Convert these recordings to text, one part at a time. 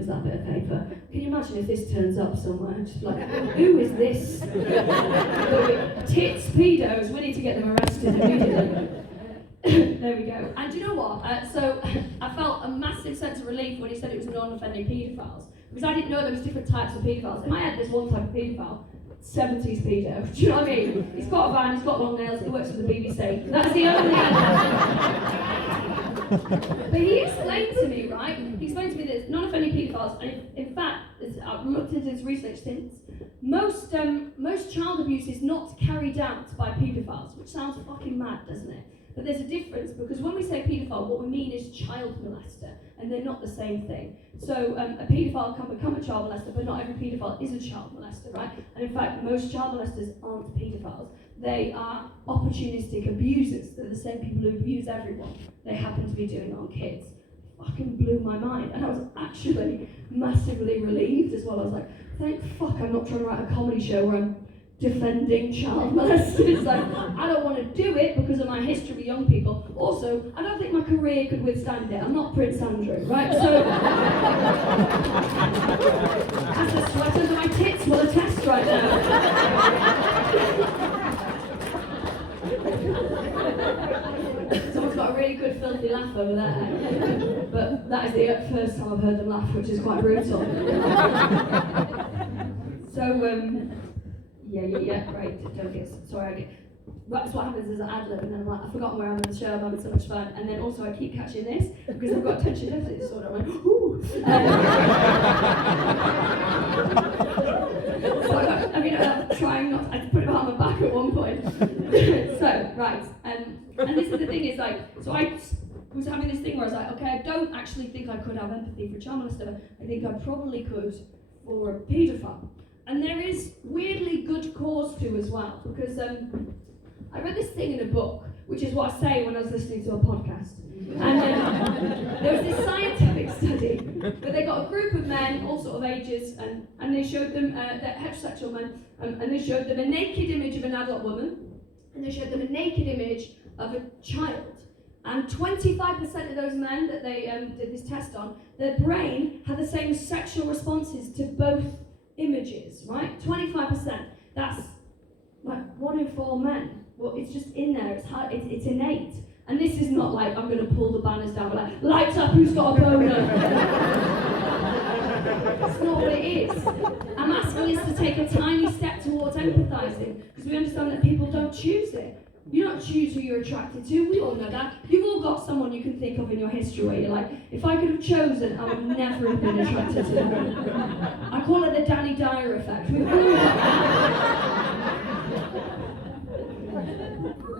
is that bit of paper? Can you imagine if this turns up somewhere? Just like, who is this? Tits, pedos, we need to get them arrested immediately. There we go. And do you know what? So I felt a massive sense of relief when he said it was non-offending paedophiles, because I didn't know there was different types of paedophiles. In my head, there's one type of paedophile, 70s pedo. Do you know what I mean? He's got a van, he's got long nails, he works for the BBC. That's the only But he explained to me, right? He explained to me that non-offending paedophiles, and in fact, I've looked into this research since, most child abuse is not carried out by paedophiles, which sounds fucking mad, doesn't it? But there's a difference, because when we say paedophile, what we mean is child molester, and they're not the same thing. So a paedophile can become a child molester, but not every paedophile is a child molester, right? And in fact, most child molesters aren't paedophiles. They are opportunistic abusers. They're the same people who abuse everyone. They happen to be doing it on kids. Fucking blew my mind. And I was actually massively relieved as well. I was like, thank fuck I'm not trying to write a comedy show where I'm defending child molesters. Like, I don't want to do it because of my history with young people. Also, I don't think my career could withstand it. I'm not Prince Andrew, right? So, as the sweat under my tits will attest right now. Someone's got a really good filthy laugh over there. But that is the first time I've heard them laugh, which is quite brutal. So, yeah, great. Don't get sorry. That's what happens is I ad-lib, and then I'm like, I've forgotten where I'm in the show, I'm having so much fun. And then also I keep catching this, because I've got attention deficit disorder. I'm like, ooh. So I'm trying not to, I put it behind my back at one point. So, right. And this is the thing, is like, so I was having this thing where I was like, okay, I don't actually think I could have empathy for a child molester. I think I probably could for a paedophile. And there is weirdly good cause to as well, because I read this thing in a book, which is what I say when I was listening to a podcast. And there was this scientific study where they got a group of men, all sort of ages, and they showed them, they're heterosexual men, and they showed them a naked image of an adult woman, and they showed them a naked image of a child. And 25% of those men that they did this test on, their brain had the same sexual responses to both images, right? 25%. That's like 1 in 4 men. Well, it's just in there. It's hard. It's innate. And this is not like I'm going to pull the banners down. We're like, lights up. Who's got a boner? That's not what it is. I'm asking us to take a tiny step towards empathising, because we understand that people don't choose it. You don't choose who you're attracted to. We all know that. You've all got someone you can think of in your history where you're like, if I could have chosen, I would never have been attracted to them. I call it the Danny Dyer effect. We've all got that.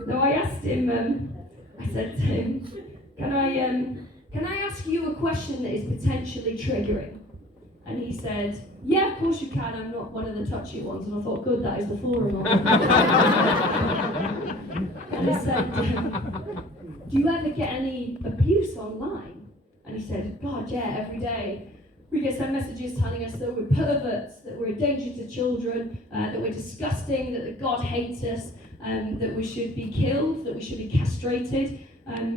So I asked him, I said to him, can I ask you a question that is potentially triggering? And he said, yeah, of course you can. I'm not one of the touchy ones. And I thought, good, that is the forum. And I said, do you ever get any abuse online? And he said, God, yeah, every day. We get some messages telling us that we're perverts, that we're a danger to children, that we're disgusting, that God hates us, that we should be killed, that we should be castrated.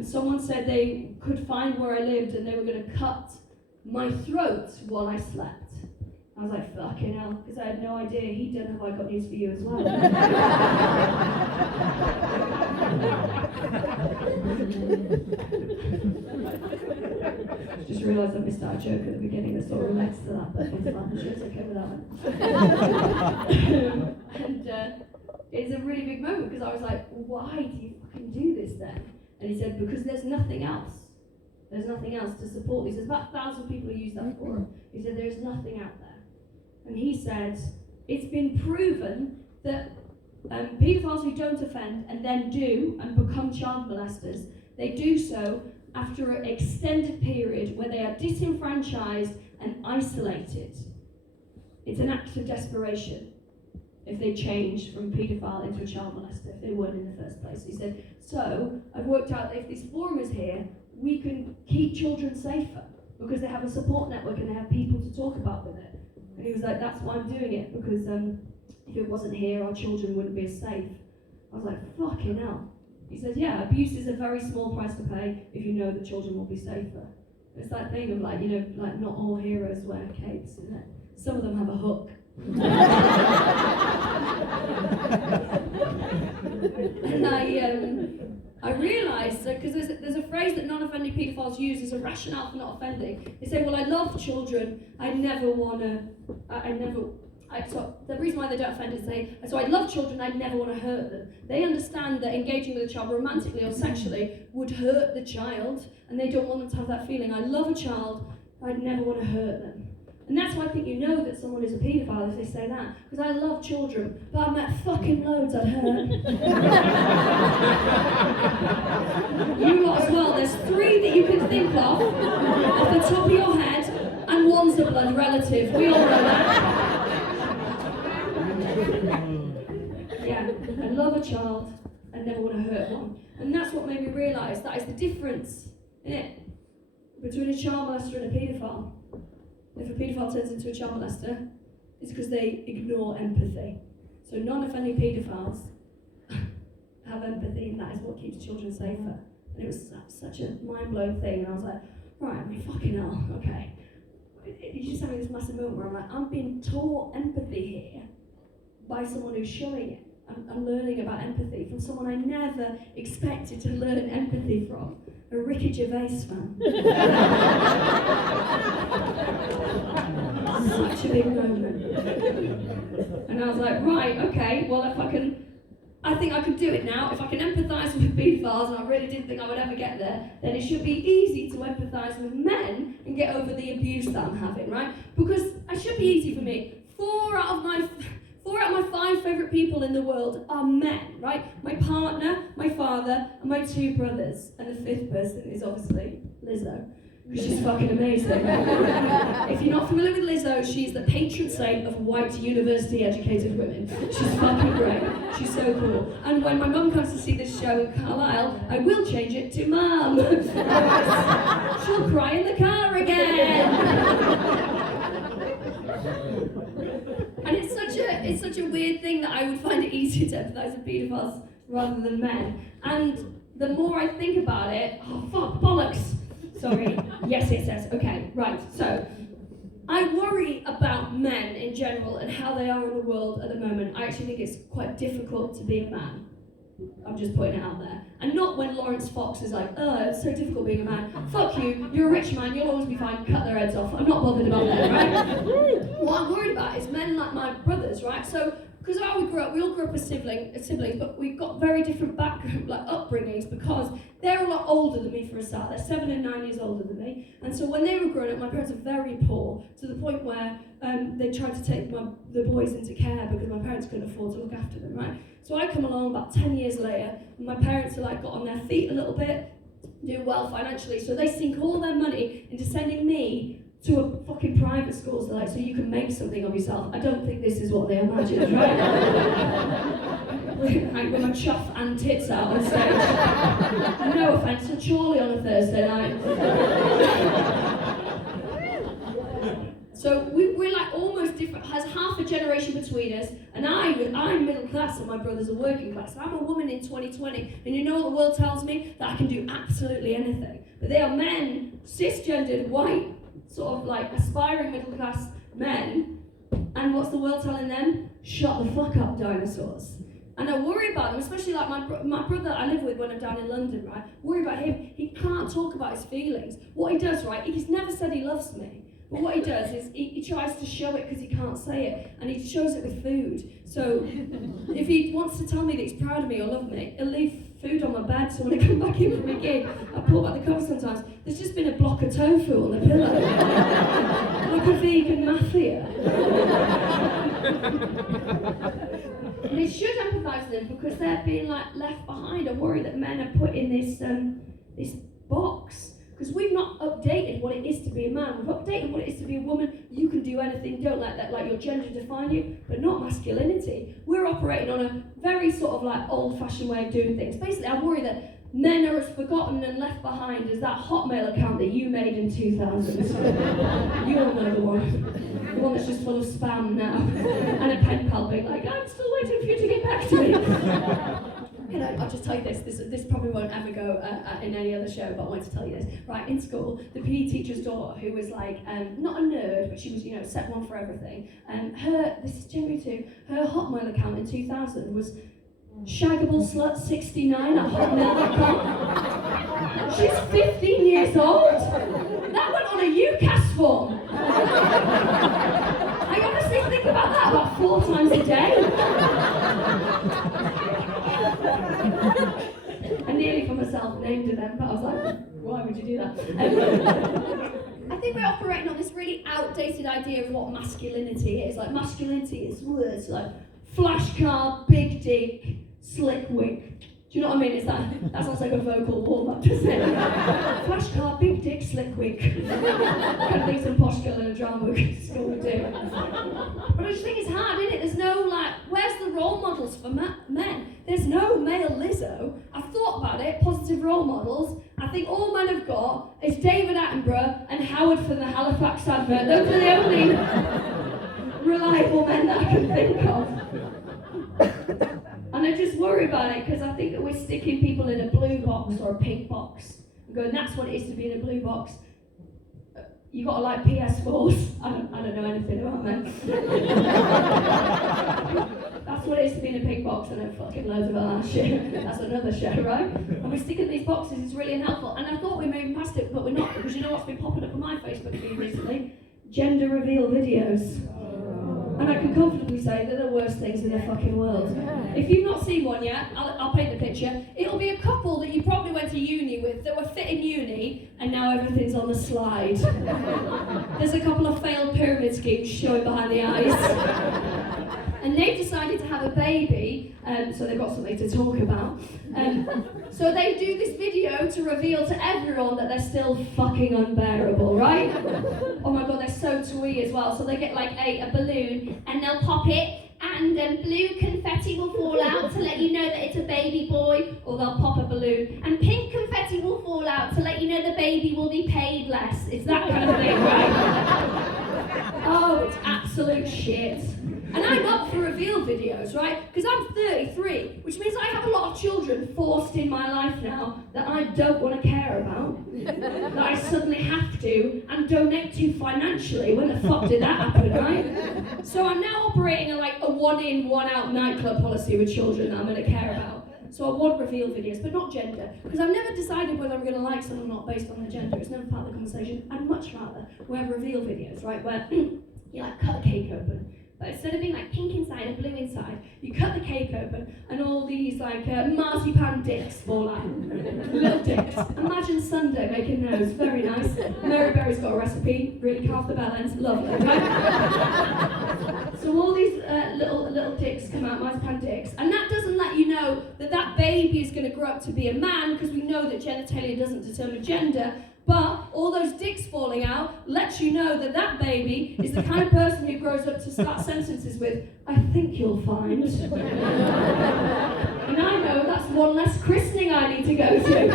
Someone said they could find where I lived and they were going to cut my throat while I slept. I was like, fucking hell, because I had no idea. He didn't have I got news for you as well. Just realised I missed out a joke at the beginning that sort of relates to that, but it's fine, I'm sure it's okay with that one. And it's a really big moment, because I was like, why do you fucking do this then? And he said, because there's nothing else. There's nothing else to support these. There's about 1,000 people who use that forum. He said, there's nothing out there. And he said, it's been proven that paedophiles who don't offend and then do and become child molesters, they do so after an extended period where they are disenfranchised and isolated. It's an act of desperation if they change from paedophile into a child molester, if they weren't in the first place. He said, so I've worked out that if this forum is here, we can keep children safer because they have a support network and they have people to talk about with it. And he was like, that's why I'm doing it, because if it wasn't here, our children wouldn't be as safe. I was like, fucking hell. He said, yeah, abuse is a very small price to pay if you know the children will be safer. It's that thing of like, like not all heroes wear capes, isn't it? Some of them have a hook. And I realised that because there's a phrase that non-offending paedophiles use as a rationale for not offending. They say, well, I love children, so the reason why they don't offend is so I love children, I'd never want to hurt them. They understand that engaging with a child romantically or sexually would hurt the child, and they don't want them to have that feeling. I love a child, I'd never want to hurt them. And that's why I think that someone is a paedophile if they say that. Because I love children, but I've met fucking loads I'd hurt. You lot as well. There's 3 that you can think of off the top of your head, and one's a blood relative. We all know that. Yeah, I love a child, I never want to hurt one. And that's what made me realise that is the difference, innit, between a child molester and a paedophile. If a paedophile turns into a child molester, it's because they ignore empathy. So non-offending paedophiles have empathy, and that is what keeps children safer. And it was such a mind-blowing thing, and I was like, right, I mean, fucking hell, okay. You just having this massive moment where I'm like, I'm being taught empathy here by someone who's showing it. I'm learning about empathy from someone I never expected to learn empathy from. A Ricky Gervais fan. Such a big moment. And I was like, right, okay, well I think I can do it now. If I can empathise with paedophiles, and I really didn't think I would ever get there, then it should be easy to empathise with men and get over the abuse that I'm having, right? Because it should be easy for me. 4 out of my 5 favourite people in the world are men, right? My partner, my father, and my 2 brothers. And the 5th person is obviously Lizzo, because she's fucking amazing. If you're not familiar with Lizzo, she's the patron saint of white university-educated women. She's fucking great. She's so cool. And when my mum comes to see this show in Carlisle, I will change it to Mum. She'll cry in the car again. And it's such a weird thing that I would find it easier to empathise with paedophiles rather than men. And the more I think about it, oh fuck, bollocks. Sorry. Yes, okay, right. So, I worry about men in general and how they are in the world at the moment. I actually think it's quite difficult to be a man. I'm just putting it out there. And not when Lawrence Fox is like, oh, it's so difficult being a man. Fuck you, you're a rich man, you'll always be fine, cut their heads off. I'm not bothered about that, right? What I'm worried about is men like my brothers, right? So, because how we grew up, we all grew up as siblings, but we've got very different background, like upbringings, because they're a lot older than me for a start. They're 7 and 9 years older than me. And so when they were growing up, my parents were very poor, to the point where they tried to take the boys into care because my parents couldn't afford to look after them, right? So I come along about 10 years later, and my parents are like got on their feet a little bit, doing well financially, so they sink all their money into sending me to a fucking private school, so like, so you can make something of yourself. I don't think this is what they imagined, right? Like with my chuff and tits out on stage. No offence to Chorley on a Thursday night. So we're like almost different, has half a generation between us, and I'm middle class and my brothers are working class. I'm a woman in 2020, and you know what the world tells me? That I can do absolutely anything. But they are men, cisgendered, white, sort of like aspiring middle class men, and what's the world telling them? Shut the fuck up, dinosaurs. And I worry about them, especially like my brother I live with when I'm down in London, right? Worry about him. He can't talk about his feelings. What he does, right? He's never said he loves me. But what he does is he tries to show it because he can't say it, and he shows it with food. So if he wants to tell me that he's proud of me or love me, he'll leave food on my bed, so when I come back in from a gig, I pull back the cover sometimes. There's just been a block of tofu on the pillow. Like a vegan mafia. And it should empathise with them because they're being like left behind. I worry that men are put in this box. Because we've not updated what it is to be a man. We've updated what it is to be a woman. You can do anything, don't let that, like your gender define you, but not masculinity. We're operating on a very sort of like old-fashioned way of doing things. Basically, I worry that men are as forgotten and left behind as that Hotmail account that you made in 2000. You all know the one. The one that's just full of spam now. And a pen pal being like, I'm still waiting for you to get back to me. right, I'll just tell you this probably won't ever go in any other show, but I wanted to tell you this. Right, in school, the PE teacher's daughter, who was like, not a nerd, but she was, set one for everything, this is January 2, her Hotmail account in 2000 was shaggableSlut69 at hotmail.com. She's 15 years old. That went on a UCAS form. I honestly think about that about 4 times a day. I nearly for myself named her then, but I was like, why would you do that? I think we're operating on this really outdated idea of what masculinity is. Like, masculinity is words like flashcard, big dick, slick wig. Do you know what I mean? That sounds like a vocal warm-up, doesn't it? Flashcard, big dick, slick wig. Kind of think some posh girl in a drama school would do. But I just think it's hard, isn't it? There's no, where's the role models for men? There's no male Lizzo. I've thought about it, positive role models. I think all men have got is David Attenborough and Howard from the Halifax advert. Those are the only reliable men that I can think of. And I just worry about it because I think that we're sticking people in a blue box or a pink box and going, that's what it is to be in a blue box. You got to like PS4s. I don't know anything about them. That's what it is to be in a pink box. I know fucking loads about that shit. That's another show, right? And we're sticking these boxes, it's really unhelpful. And I thought we were moving past it, but we're not, because you know what's been popping up on my Facebook feed recently? Gender reveal videos. And I can comfortably say they're the worst things in the fucking world. If you've not seen one yet, I'll paint the picture. It'll be a couple that you probably went to uni with that were fit in uni, and now everything's on the slide. There's a couple of failed pyramid schemes showing behind the eyes. And they've decided to have a baby, so they've got something to talk about. So they do this video to reveal to everyone that they're still fucking unbearable, right? Oh my god, they're so twee as well. So they get like a balloon and they'll pop it and blue confetti will fall out to let you know that it's a baby boy, or they'll pop a balloon and pink confetti will fall out to let you know the baby will be paid less. It's that kind of thing, right? Oh, it's absolute shit. And I'm up for reveal videos, right? Because I'm 33, which means I have a lot of children forced in my life now that I don't want to care about, that I suddenly have to and donate to financially. When the fuck did that happen, right? So I'm now operating a 1-in, 1-out nightclub policy with children that I'm going to care about. So I want reveal videos, but not gender, because I've never decided whether I'm going to like someone or not based on their gender. It's never part of the conversation. I'd much rather we have reveal videos, right, where you cut a cake open. But instead of being pink inside and blue inside, you cut the cake open and all these marzipan dicks fall out. Little dicks. Imagine Sunday making those. Very nice. Mary Berry's got a recipe. Really carve the bell ends. Lovely, right? So all these little dicks come out, marzipan dicks. And that doesn't let you know that that baby is going to grow up to be a man, because we know that genitalia doesn't determine gender. But all those dicks falling out lets you know that that baby is the kind of person who grows up to start sentences with, I think you'll find. And I know that's one less christening I need to go to.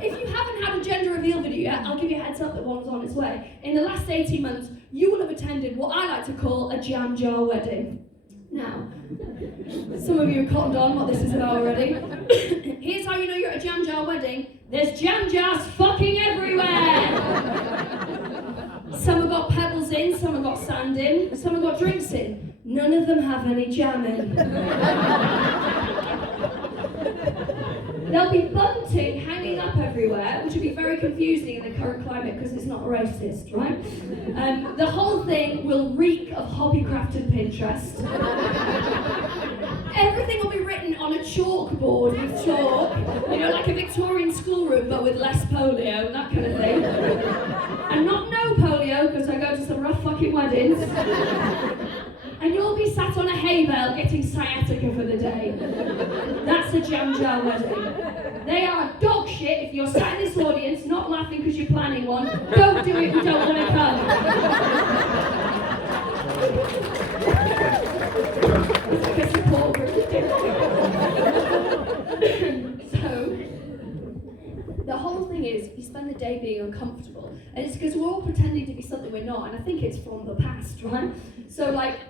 If you haven't had a gender reveal video yet, I'll give you a heads up that one's on its way. In the last 18 months, you will have attended what I like to call a jam jar wedding. Now, some of you have cottoned on what this is about already. Here's how you know you're at a jam jar wedding. There's jam jars fucking everywhere! Some have got pebbles in, some have got sand in, some have got drinks in. None of them have any jam in. There'll be bunting hanging up everywhere, which would be very confusing in the current climate because it's not racist, right? The whole thing will reek of hobbycraft and Pinterest. Everything will be written on a chalkboard with chalk, like a Victorian schoolroom but with less polio, that kind of thing. And not no polio, because I go to some rough fucking weddings. And you'll be sat on a hay bale getting sciatica for the day. That's a jam jar wedding. They are dog shit if you're sat in this audience not laughing because you're planning one. Don't do it if you don't want to come. It's like a support group. So, the whole thing is, you spend the day being uncomfortable, and it's because we're all pretending to be something we're not, fine. I think it's from the past, right? So like,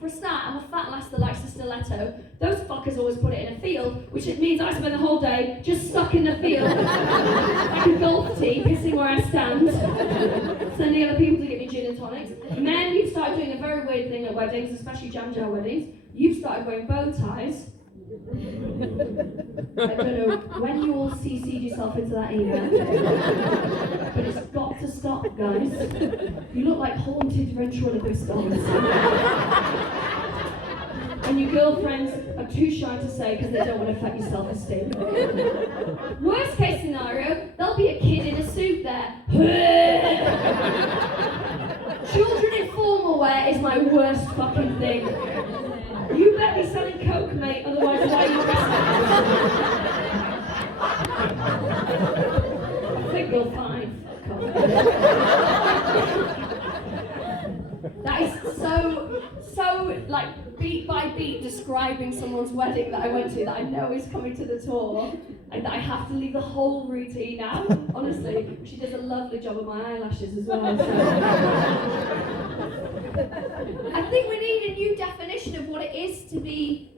for a start, I'm a fat lass that likes the stiletto. Those fuckers always put it in a field, which it means I spend the whole day just stuck in the field, like a golf tee, pissing where I stand, sending other people to get me gin and tonics. Men, you've started doing a very weird thing at weddings, especially jam weddings. You've started wearing bow ties. I don't know when you all CC'd yourself into that email, but it's got to stop, guys. You look like haunted ventriloquist dolls. And your girlfriends are too shy to say because they don't want to affect your self-esteem. Worst case scenario, there'll be a kid in a suit there. Children in formal wear is my worst fucking thing. You better be selling coke, mate, otherwise why are you dressed? I think you'll find. Fuck off. That is so like beat by beat describing someone's wedding that I went to that I know is coming to the tour and that I have to leave the whole routine out. Honestly, she does a lovely job of my eyelashes as well. So. I think we need a new definition of what it is to be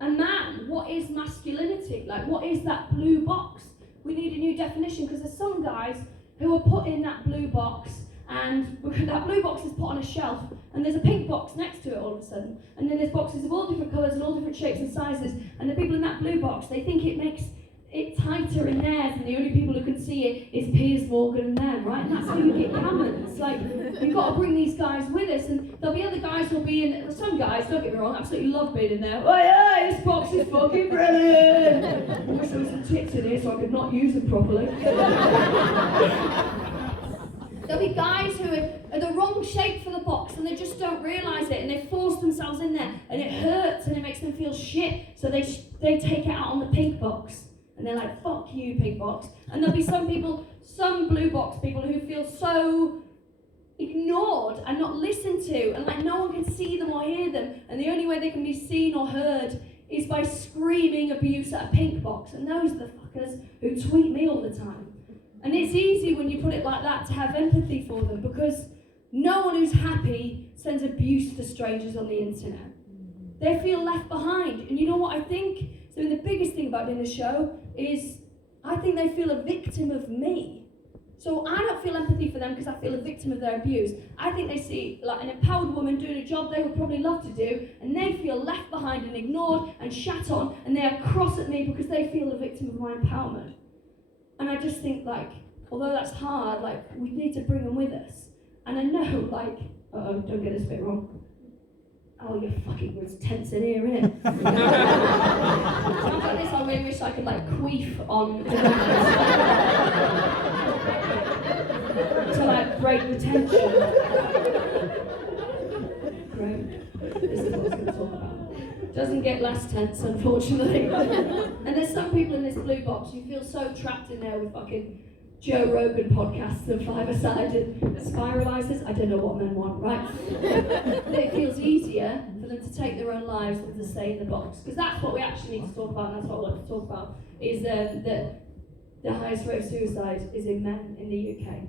a man. What is masculinity? Like, what is that blue box? We need a new definition because there's some guys who are put in that blue box and that blue box is put on a shelf and there's a pink box next to it all of a sudden. And then there's boxes of all different colours and all different shapes and sizes. And the people in that blue box, they think it makes it tighter in theirs and the only people who can see it is Piers Morgan and them, right? And that's how you get gammon. It's like, we've got to bring these guys with us and there'll be other guys who'll be in, some guys, don't get me wrong, absolutely love being in there. Oh yeah, this box is fucking brilliant! I wish there was some tits in here so I could not use them properly. There'll be guys who are the wrong shape for the box and they just don't realise it and they force themselves in there and it hurts and it makes them feel shit. So they take it out on the pink box and they're like, fuck you, pink box. And there'll be some people, some blue box people who feel so ignored and not listened to and like no one can see them or hear them and the only way they can be seen or heard is by screaming abuse at a pink box. And those are the fuckers who tweet me all the time. And it's easy when you put it like that to have empathy for them because no one who's happy sends abuse to strangers on the internet. They feel left behind. And you know what I think? So the biggest thing about doing the show is I think they feel a victim of me. So I don't feel empathy for them because I feel a victim of their abuse. I think they see like an empowered woman doing a job they would probably love to do and they feel left behind and ignored and shat on and they are cross at me because they feel a victim of my empowerment. And I just think, like, although that's hard, like, we need to bring them with us. And I know, like, don't get this bit wrong. Oh, you fucking was tense in here, innit? Sounds like this, I really wish I could, like, queef on to, like, break the tension. Great. This is what I was going to talk about. Doesn't get less tense, unfortunately. And there's some people in this blue box who feel so trapped in there with fucking Joe Rogan podcasts and five-a-sided spiralizers. I don't know what men want, right? But it feels easier for them to take their own lives than to stay in the box. Because that's what we actually need to talk about, and that's what I want to talk about, is that the highest rate of suicide is in men in the UK.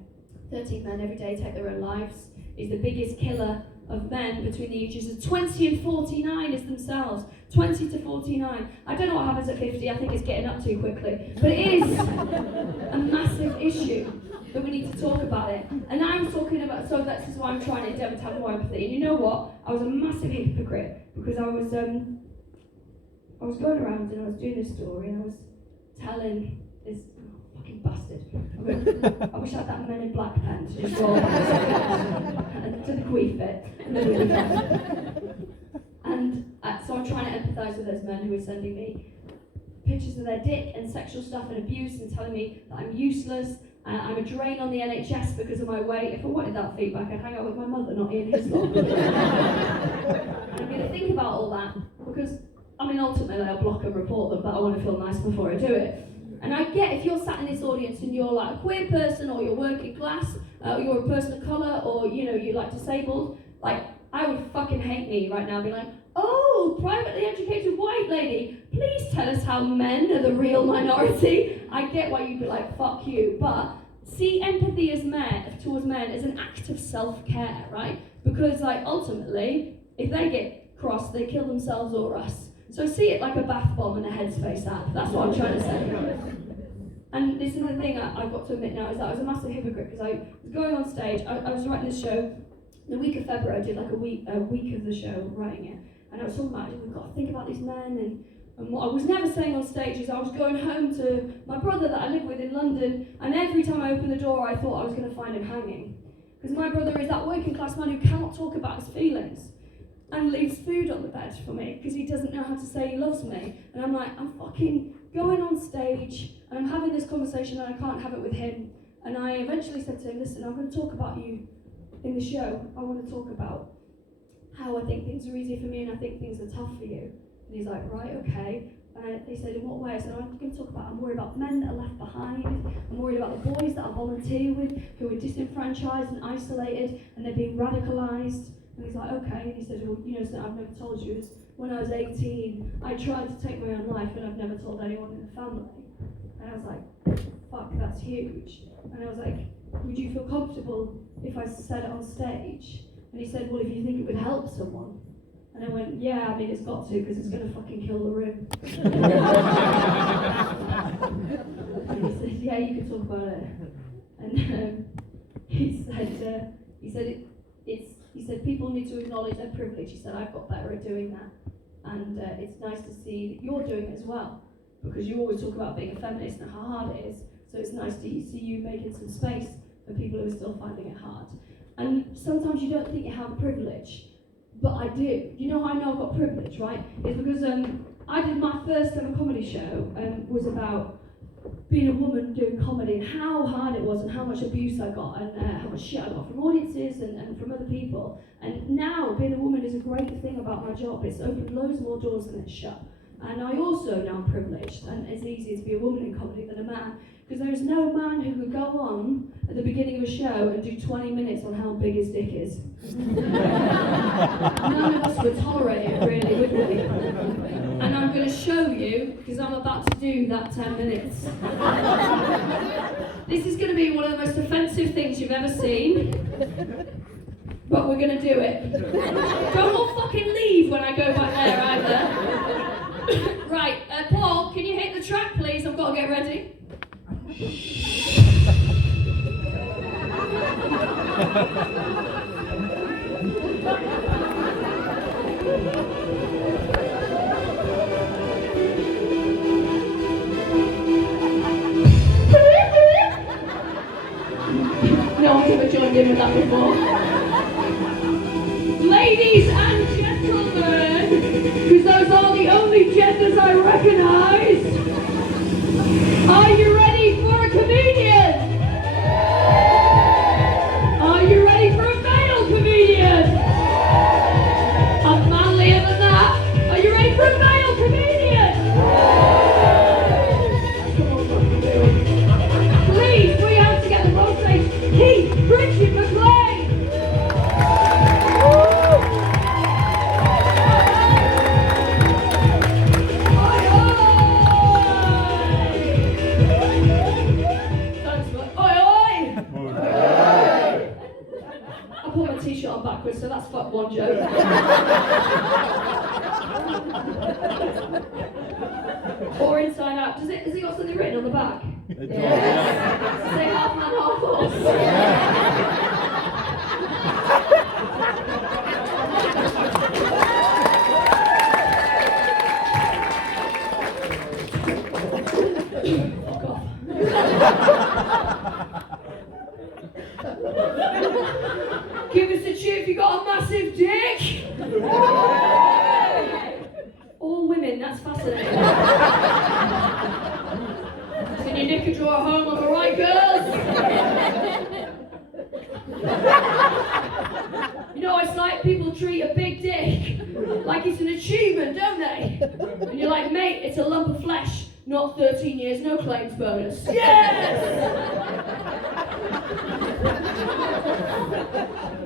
13 men every day take their own lives. Is the biggest killer of men between the ages of 20 and 49 is themselves. 20 to 49. I don't know what happens at 50, I think it's getting up too quickly. But it is a massive issue that we need to talk about it. And I'm talking about, so this is why I'm trying to endeavour to have more empathy. And you know what? I was a massive hypocrite because I was going around and I was doing this story and I was telling this fucking bastard. I wish I had that Men in Black pen to just roll and to the queef bit. And so I'm trying to empathise with those men who are sending me pictures of their dick and sexual stuff and abuse and telling me that I'm useless. I'm a drain on the NHS because of my weight. If I wanted that feedback, I'd hang out with my mother, not Ian Hislop. I'm going to think about all that because, I mean, ultimately I'll block and report them, but I want to feel nice before I do it. And I get if you're sat in this audience and you're like a queer person or you're working class, or you're a person of colour or, you know, you're like disabled, like, I would fucking hate me right now, be like, oh, privately educated white lady, please tell us how men are the real minority. I get why you'd be like, fuck you, but see empathy towards men as an act of self-care, right? Because like ultimately, if they get crossed, they kill themselves or us. So see it like a bath bomb and a Headspace app. That's what I'm trying to say. And this is the thing I've got to admit now, is that I was a massive hypocrite because I was going on stage, I was writing this show, the week of February I did like a week of the show, writing it, and I was talking about, we've got to think about these men, and what I was never saying on stage is I was going home to my brother that I live with in London, and every time I opened the door I thought I was going to find him hanging. Because my brother is that working class man who cannot talk about his feelings, and leaves food on the bed for me because he doesn't know how to say he loves me. And I'm like, I'm fucking going on stage and I'm having this conversation and I can't have it with him. And I eventually said to him, listen, I'm going to talk about you in the show. I want to talk about how I think things are easy for me and I think things are tough for you. And he's like, right, okay. And he said, in what way? I said, I'm going to talk about, I'm worried about men that are left behind. I'm worried about the boys that I volunteer with who are disenfranchised and isolated and they're being radicalised. And he's like, okay. And he said, well, you know, so I've never told you this. When I was 18, I tried to take my own life and I've never told anyone in the family. And I was like, fuck, that's huge. And I was like, would you feel comfortable if I said it on stage? And he said, well, if you think it would help someone. And I went, yeah, I mean, it's got to, because it's going to fucking kill the room. And he said, yeah, you can talk about it. And he said, people need to acknowledge their privilege. He said, I've got better at doing that. And it's nice to see that you're doing it as well. Because you always talk about being a feminist and how hard it is. So it's nice to see you making some space for people who are still finding it hard. And sometimes you don't think you have privilege, but I do. You know how I know I've got privilege, right? It's because I did my first ever comedy show, was about being a woman doing comedy and how hard it was and how much abuse I got and how much shit I got from audiences and from other people. And now being a woman is a great thing about my job. It's opened loads more doors than it's shut. And I also now am privileged, and it's easier to be a woman in comedy than a man, because there is no man who could go on at the beginning of a show and do 20 minutes on how big his dick is. None of us would tolerate it, really, would we? And I'm going to show you, because I'm about to do that 10 minutes. This is going to be one of the most offensive things you've ever seen, but we're going to do it. Don't all fucking leave when I go back there either. Right, Paul, can you hit the track, please? I've got to get ready. No one's ever joined in with that before. Ladies and gentlemen, because those are the only genders I recognise, are you ready for a comedian? Are you ready for a male comedian? I'm manlier than that. Are you ready for a male comedian? Come on, fucking do it. Please, put your hands together, both stage. Keith Richard McLean. T-shirt on backwards, so that's fuck one joke. Or inside out. Has it got something written on the back? Yes. Say half man, half horse. Fuck off. Give us a cheer if you got a massive dick! All women, that's fascinating. Can you nick a draw at home on the right, girls? You know, it's like people treat a big dick like it's an achievement, don't they? And you're like, mate, it's a lump of flesh, not 13 years, no claims bonus. Yes!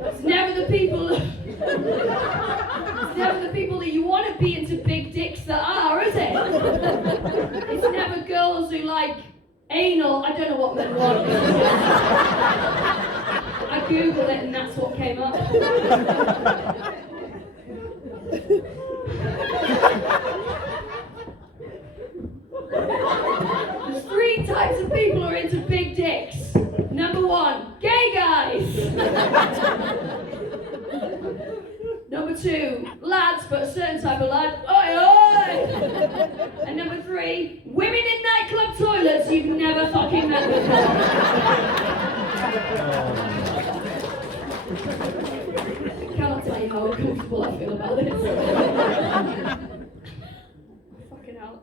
It's never the people that you want to be into big dicks that are, is it? It's never girls who like Anal, I don't know what men want. I googled it and that's what came up. There's 3 types of people who are into big dicks. Number 1, gay guys. Number 2, lads, but a certain type of lad. Oi, oi! And number 3, women in nightclub toilets you've never fucking met before. I cannot tell you how uncomfortable I feel about this. Fucking hell.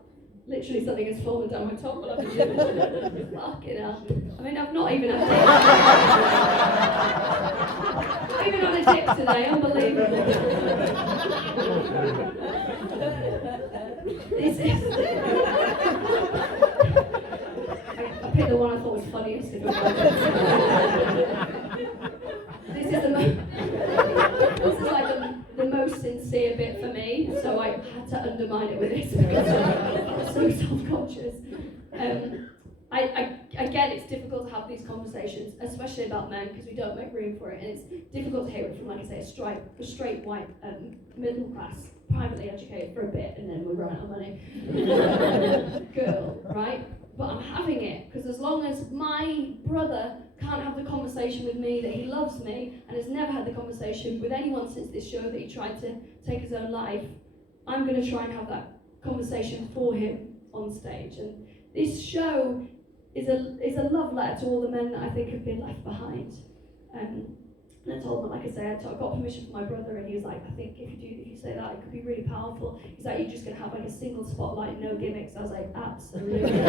Literally something has fallen down my top while I've been doing it. Fucking hell. I mean, I've not even had not even on a dip today, unbelievable. This is... I picked the one I thought was funniest. This is like the most sincere bit for me, so I had to undermine it with this because I'm so self-conscious. I get it's difficult to have these conversations, especially about men, because we don't make room for it, and it's difficult to hear it from, like I say, a straight white middle class, privately educated for a bit, and then we run out of money girl, right? But I'm having it, because as long as my brother can't have the conversation with me that he loves me, and has never had the conversation with anyone since this show that he tried to take his own life, I'm going to try and have that conversation for him on stage. And this show is a love letter to all the men that I think have been left behind. And I told him, like I say, I got permission from my brother, and he was like, I think if you say that, it could be really powerful. He's like, you're just going to have like a single spotlight, no gimmicks. I was like, absolutely.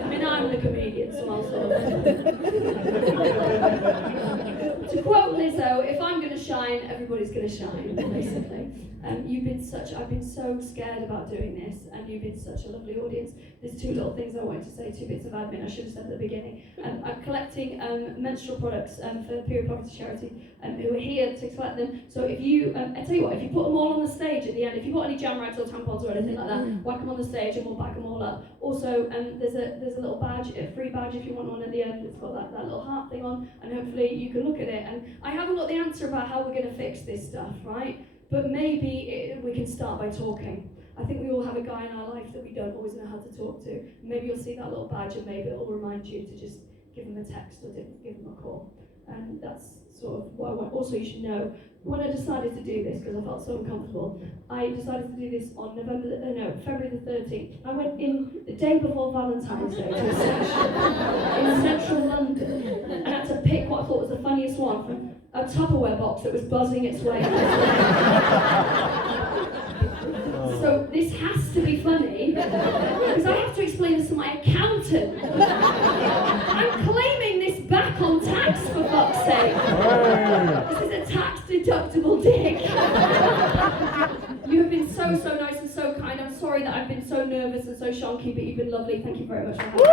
I mean, I'm the comedian, so I'll sort of... To quote Lizzo, if I'm going to shine, everybody's going to shine, basically. I've been so scared about doing this, and you've been such a lovely audience. There's 2 little things I wanted to say, 2 bits of admin I should have said at the beginning. I'm collecting menstrual products for the Period Poverty Charity, who are here to collect them. So if you, I tell you what, if you put them all on the stage at the end, if you've got any jam rags or tampons or anything like that, whack them on the stage and we'll pack them all up. Also, there's a little badge, a free badge if you want one at the end. It's got that little heart thing on, and hopefully you can look at it. And I haven't got the answer about how we're going to fix this stuff, right? But maybe we can start by talking. I think we all have a guy in our life that we don't always know how to talk to. Maybe you'll see that little badge and maybe it'll remind you to just give them a text or give them a call. And that's sort of what I want. Also, you should know, when I decided to do this, because I felt so uncomfortable, I decided to do this on February the 13th. I went in the day before Valentine's Day to a session in central London, and I had to pick what I thought was the funniest one from a Tupperware box that was buzzing its way out. So this has to be funny, because I have to explain this to my accountant. I'm claiming this back on tax, for fuck's sake. This is a tax-deductible dick. You have been so nice and so kind. I'm sorry that I've been so nervous and so shonky, but you've been lovely. Thank you very much for having me.